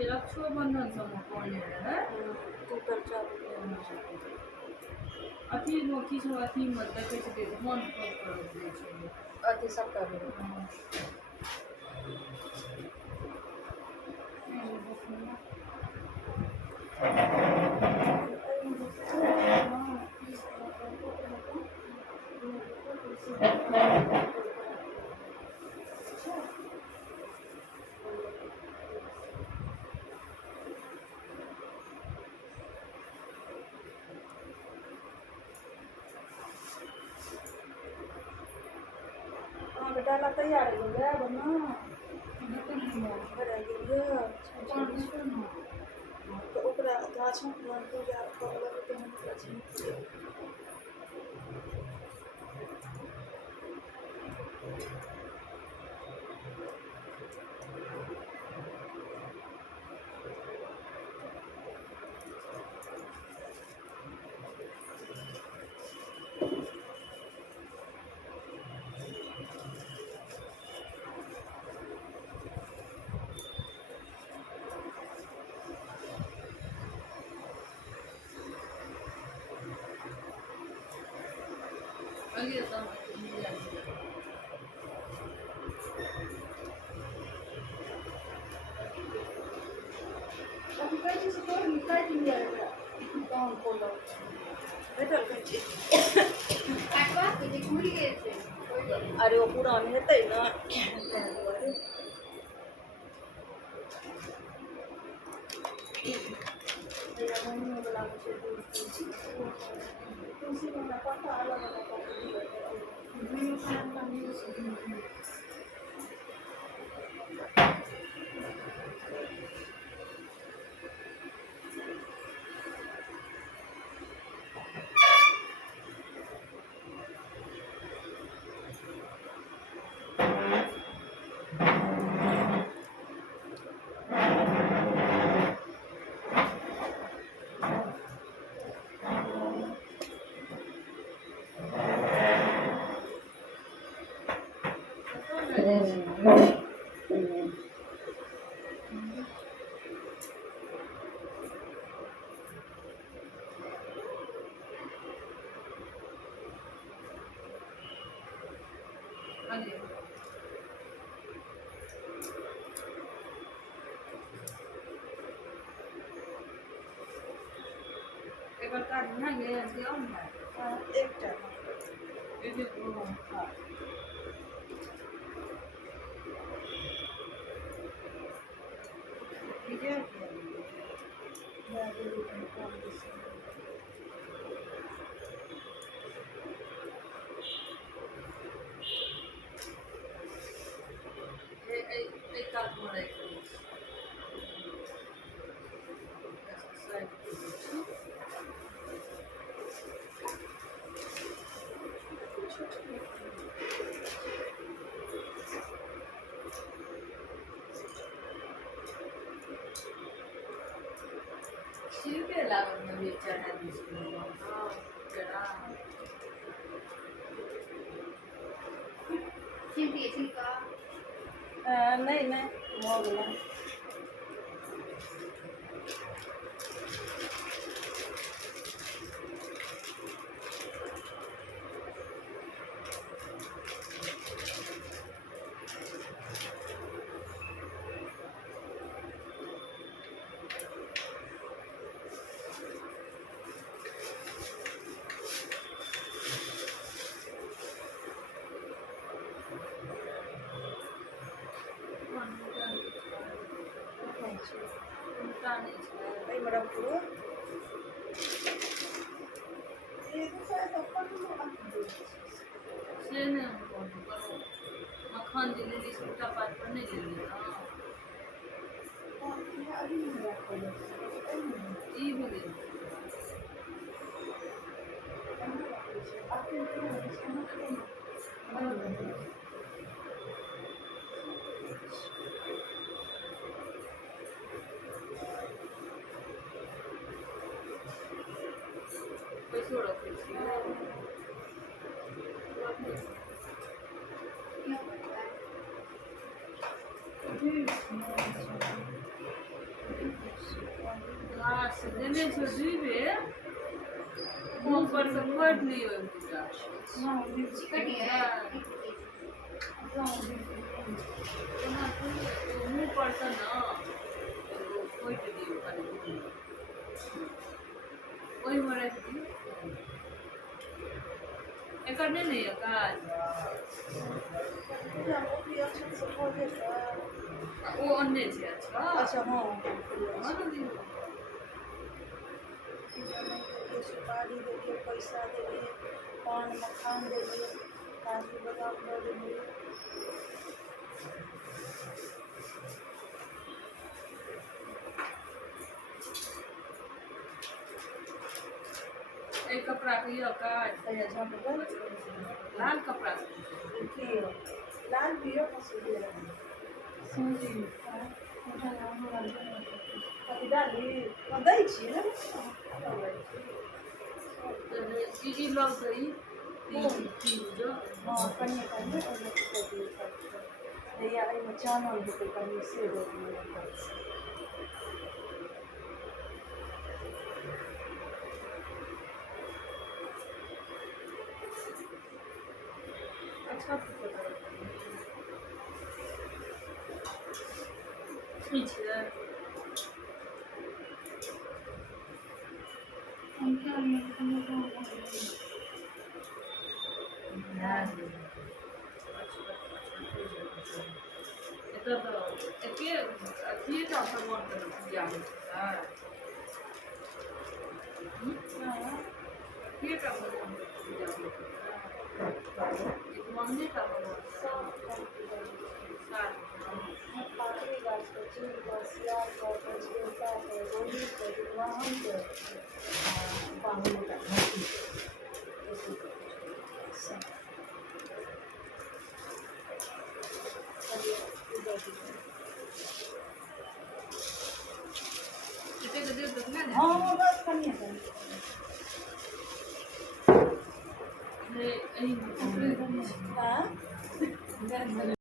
रक्षाबंधनसम्म पढ्ने है टोटल चालू अथीमे किछु अथीमे देखै छियै मन कर दै छै अथी सबटा भेल डाला तैयार हो गया बना तो ओकरा गाछों पूजा कर अलिए त अभी कैसे से तो निकाल दिया है काम को लो बेटर कैसे काटवा के खुली गए थे अरे वो पुरान हेतै ना तुलसी वाला पत्ता अलग अलग एकर काट ना गए दियो ना एक टा एक हां ठीक है एक काट मरे Sirve la mecana di scuola. ठीक नहीं नहीं हो गया Ay, marami po. मखान दिल्ली छोटा पात पर नहीं ले लिया ई बोले पैसो रखे घास देने छौ दुइबे मुँह पर से फोड़ि लियो एकटा एना मुँह पर से न फोड़ि दियो खाली ओहिमे राखि दियो एकर नहि ने यऽ काज ओ अन्ने छै अच्छा अच्छा हाँ हाँ ने दियो सुपारी देलिए पैसा देलिए पान मखान देलिए काजू बादाम दऽ देलिए एक कपड़ा के यऽ काज लाल कपड़ा से लाल पियो मसूरी सूजी डाली दै छियै ने ई लग गई तीन जो हाँ कनिए कनिए ओहिमे दऽ दियौ जहिया एहिमे चानल हेतै कनि से दऽ दियौ अच्छा ठीक है एतऽ तऽ एके अथिएटा भगवानके ने पूजा होइ छै एकेटा भगवानके पूजा होइ छै एक महनेटा भगवान पाकड़ी गाछके चूड़के सियारके पंचदेवताके गौरीके विद्वानके बाहुनटा एतेक देर तक नहि हाँ बस कनिए एहिमे हाँ